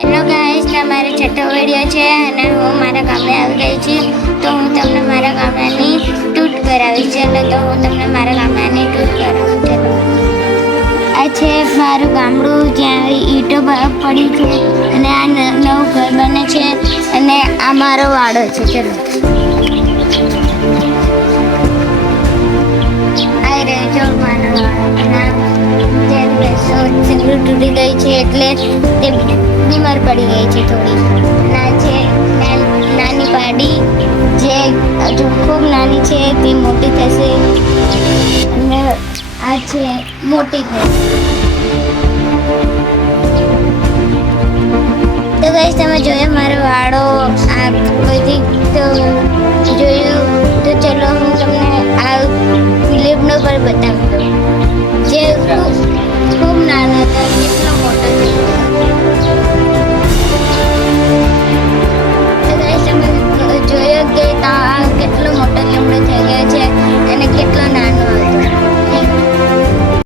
Hello guys, તમારો છઠ્ઠો video છે અને હું મારા ગામડે આવી ગઈ છું. તો હું તમને મારા ગામડાની ટૂર કરાવીશ. ચાલો તો હું તમને મારા ગામડાની ટૂર કરાવું. ચાલો, આ છે મારું ગામડું જ્યાં ઈંટો પડી છે અને આ નવું ઘર બને છે અને આ મારો વાડો છે. ચલો, આવી રહ્યો છો મારો વાડો. તૂટી ગઈ છે એટલે તે બીમાર પડી ગઈ છે થોડી. ના છે નાની પાડી જે હજુ ખૂબ નાની છે તે મોટી થશે અને આ છે મોટી થશે. તો ગાઈસ, તમે જોયો મારો વાડો આ બધી તો જોયું. તો ચલો હું તમને આ ફિલિપનો પર બતાવી દઉં જે ખૂબ નાના હતા કેટલો મોટો થયો.